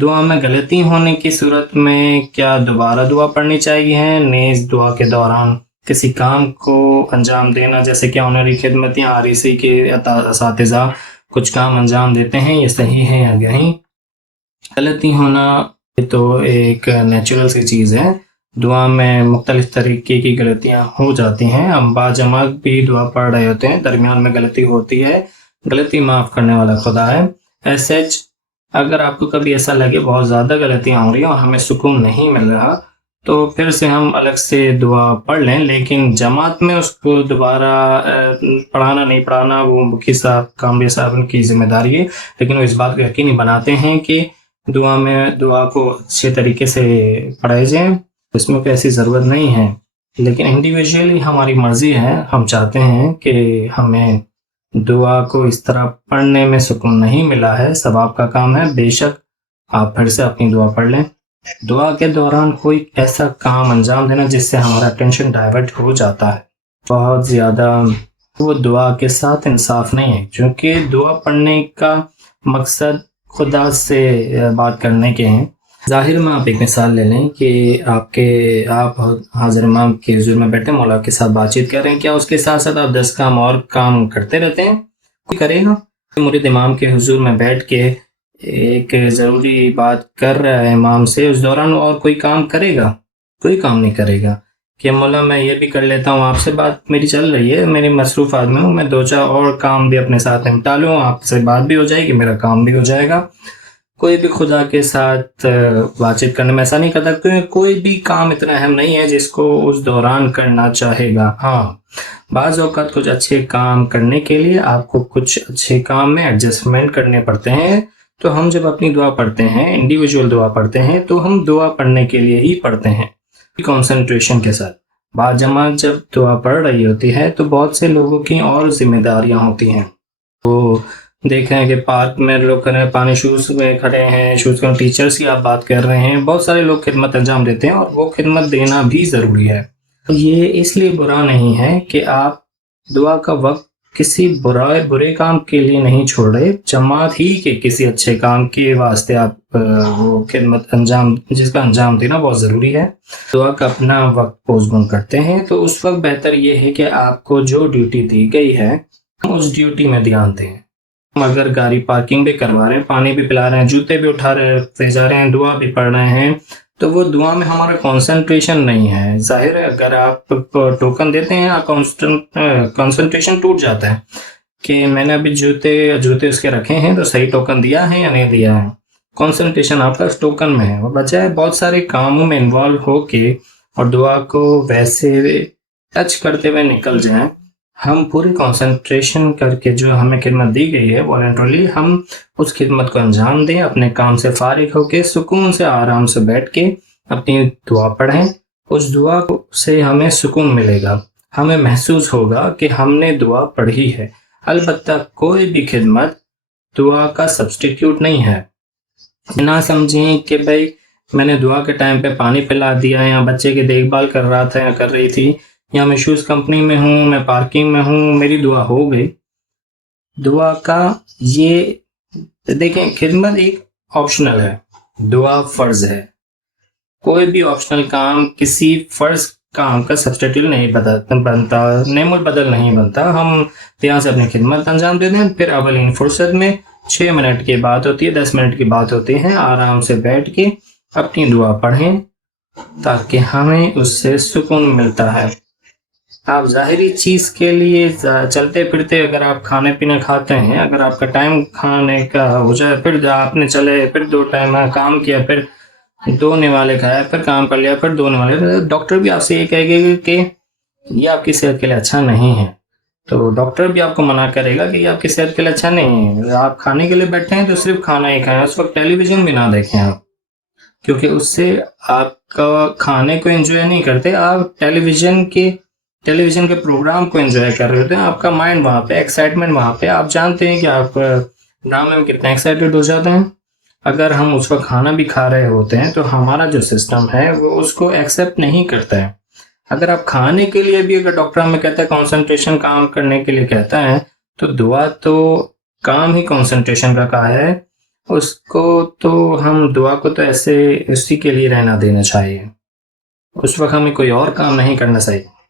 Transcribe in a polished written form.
دعا میں غلطی ہونے کی صورت میں کیا دوبارہ دعا پڑھنی چاہیے؟ نیز دعا کے دوران کسی کام کو انجام دینا، جیسے کہ آنری خدمت یا REC کے اساتذہ کچھ کام انجام دیتے ہیں، یہ صحیح ہے یا نہیں؟ غلطی ہونا تو ایک نیچرل سی چیز ہے۔ دعا میں مختلف طریقے کی غلطیاں ہو جاتی ہیں، ہم باجماعت بھی دعا پڑھ رہے ہوتے ہیں، درمیان میں غلطی ہوتی ہے، غلطی معاف کرنے والا خدا ہے۔ ایسے اگر آپ کو کبھی ایسا لگے بہت زیادہ غلطیاں ہو رہی ہیں اور ہمیں سکون نہیں مل رہا، تو پھر سے ہم الگ سے دعا پڑھ لیں، لیکن جماعت میں اس کو دوبارہ پڑھانا نہیں پڑھانا وہ مکھی صاحب کامریہ صاحب کی ذمہ داری ہے، لیکن وہ اس بات کو یقینی بناتے ہیں کہ دعا کو اچھے طریقے سے پڑھائی جائیں، اس میں کوئی ایسی ضرورت نہیں ہے، لیکن انڈیویجولی ہماری مرضی ہے، ہم چاہتے ہیں کہ ہمیں دعا کو اس طرح پڑھنے میں سکون نہیں ملا ہے، ثواب کا کام ہے، بے شک آپ پھر سے اپنی دعا پڑھ لیں۔ دعا کے دوران کوئی ایسا کام انجام دینا جس سے ہمارا ٹینشن ڈائیورٹ ہو جاتا ہے، بہت زیادہ وہ دعا کے ساتھ انصاف نہیں ہے، کیونکہ دعا پڑھنے کا مقصد خدا سے بات کرنے کے ہیں۔ ظاہر میں آپ ایک مثال لے لیں کہ آپ حاضر امام کے حضور میں بیٹھے مولا کے ساتھ بات چیت کر رہے ہیں، کیا اس کے ساتھ ساتھ آپ 10 کام اور کام کرتے رہتے ہیں؟ کوئی کرے گا؟ مرید امام کے حضور میں بیٹھ کے ایک ضروری بات کر رہا ہے امام سے، اس دوران اور کوئی کام کرے گا؟ کوئی کام نہیں کرے گا کہ مولا میں یہ بھی کر لیتا ہوں، آپ سے بات میری چل رہی ہے، میری مصروف آدمی ہوں، میں 2-4 اور کام بھی اپنے ساتھ نمٹا لوں، آپ سے بات بھی ہو جائے گی، میرا کام بھی ہو جائے گا۔ کوئی بھی خدا کے ساتھ بات چیت کرنے میں ایسا نہیں کرتا، کیونکہ کوئی بھی کام اتنا اہم نہیں ہے جس کو اس دوران کرنا چاہے گا۔ ہاں، بعض اوقات کچھ اچھے کام کرنے کے لیے آپ کو کچھ اچھے کام میں ایڈجسٹمنٹ کرنے پڑتے ہیں، تو ہم جب اپنی دعا پڑھتے ہیں، انڈیویجول دعا پڑھتے ہیں، تو ہم دعا پڑھنے کے لیے ہی پڑھتے ہیں، کنسنٹریشن کے ساتھ۔ بعض جماعت جب دعا پڑھ رہی ہوتی ہے تو بہت سے لوگوں کی اور ذمہ داریاں ہوتی ہیں، وہ دیکھ رہے ہیں کہ پارک میں لوگ کر رہے ہیں، پانی شوز میں کھڑے ہیں، شوز کا ٹیچرز کی آپ بات کر رہے ہیں، بہت سارے لوگ خدمت انجام دیتے ہیں اور وہ خدمت دینا بھی ضروری ہے۔ یہ اس لیے برا نہیں ہے کہ آپ دعا کا وقت کسی برے کام کے لیے نہیں چھوڑ رہے، جماعت ہی کے کسی اچھے کام کے واسطے آپ وہ خدمت جس کا انجام دینا بہت ضروری ہے۔ دعا کا اپنا وقت پوسٹ پون کرتے ہیں تو اس وقت بہتر یہ ہے کہ آپ کو جو ڈیوٹی دی گئی ہے اس ڈیوٹی میں دھیان دیں۔ ہم اگر گاڑی پارکنگ بھی کروا رہے ہیں، پانی بھی پلا رہے ہیں، جوتے بھی اٹھا رہے جا رہے ہیں، دعا بھی پڑھ رہے ہیں، تو وہ دعا میں ہمارا کنسنٹریشن نہیں ہے۔ ظاہر ہے اگر آپ ٹوکن دیتے ہیں کنسنٹریشن ٹوٹ جاتا ہے کہ میں نے ابھی جوتے اس کے رکھے ہیں تو صحیح ٹوکن دیا ہے یا نہیں دیا ہے، کنسنٹریشن آپ کا اس ٹوکن میں ہے، وہ بچائے بہت سارے کاموں میں انوالو ہو کے اور دعا کو ویسے ٹچ کرتے ہوئے نکل جائیں، ہم پوری کنسنٹریشن کر کے جو ہمیں خدمت دی گئی ہے والنٹرلی ہم اس خدمت کو انجام دیں، اپنے کام سے فارغ ہو کے سکون سے آرام سے بیٹھ کے اپنی دعا پڑھیں، اس دعا سے ہمیں سکون ملے گا، ہمیں محسوس ہوگا کہ ہم نے دعا پڑھی ہے۔ البتہ کوئی بھی خدمت دعا کا سبسٹیٹیوٹ نہیں ہے۔ نہ سمجھیں کہ بھائی میں نے دعا کے ٹائم پہ پانی پلا دیا یا بچے کی دیکھ بھال کر رہا تھا یا کر رہی تھی، یا میں شوز کمپنی میں ہوں، میں پارکنگ میں ہوں، میری دعا ہو گئی۔ دعا کا یہ دیکھیں، خدمت ایک آپشنل ہے، دعا فرض ہے۔ کوئی بھی آپشنل کام کسی فرض کام کا سبسٹیٹیوٹ نہیں بنتا، نعم البدل نہیں بنتا۔ ہم یہاں سے اپنی خدمت انجام دیتے ہیں، پھر اولین فرصت میں 6 منٹ کی بات ہوتی ہے، 10 منٹ کی بات ہوتی ہے، آرام سے بیٹھ کے اپنی دعا پڑھیں تاکہ ہمیں اس سے سکون ملتا ہے۔ آپ ظاہری چیز کے لیے چلتے پھرتے اگر آپ کھانے پینے کھاتے ہیں، اگر آپ کا ٹائم کھانے کا ہو جائے، پھر آپ نے چلے، پھر 2 ٹائم کام کیا، پھر 2 نوالے کھایا، پھر کام کر لیا، پھر 2 نوالے، ڈاکٹر بھی آپ سے یہ کہے گا کہ یہ آپ کی صحت کے لیے اچھا نہیں ہے، تو ڈاکٹر بھی آپ کو منع کرے گا کہ یہ آپ کی صحت کے لیے اچھا نہیں ہے۔ آپ کھانے کے لیے بیٹھے ہیں تو صرف کھانا ہی کھائیں، اس وقت ٹیلی ویژن بھی نہ دیکھیں آپ، کیونکہ اس سے آپ کا کھانے کو انجوائے نہیں کرتے، آپ ٹیلی ویژن کے پروگرام کو انجوائے کر رہے ہوتے ہیں، آپ کا مائنڈ وہاں پہ، ایکسائٹمنٹ وہاں پہ، آپ جانتے ہیں کہ آپ ڈرامے میں کتنے ایکسائٹڈ ہو جاتے ہیں۔ اگر ہم اس وقت کھانا بھی کھا رہے ہوتے ہیں تو ہمارا جو سسٹم ہے وہ اس کو ایکسیپٹ نہیں کرتا ہے۔ اگر آپ کھانے کے لیے بھی، اگر ڈاکٹر ہمیں کہتا ہے کنسنٹریشن کام کرنے کے لیے کہتا ہے، تو دعا تو کام ہی کنسنٹریشن کا کہا ہے، اس کو تو ہم دعا کو تو ایسے اسی کے لیے رہنا دینا چاہیے، اس وقت ہمیں کوئی اور کام نہیں کرنا چاہیے۔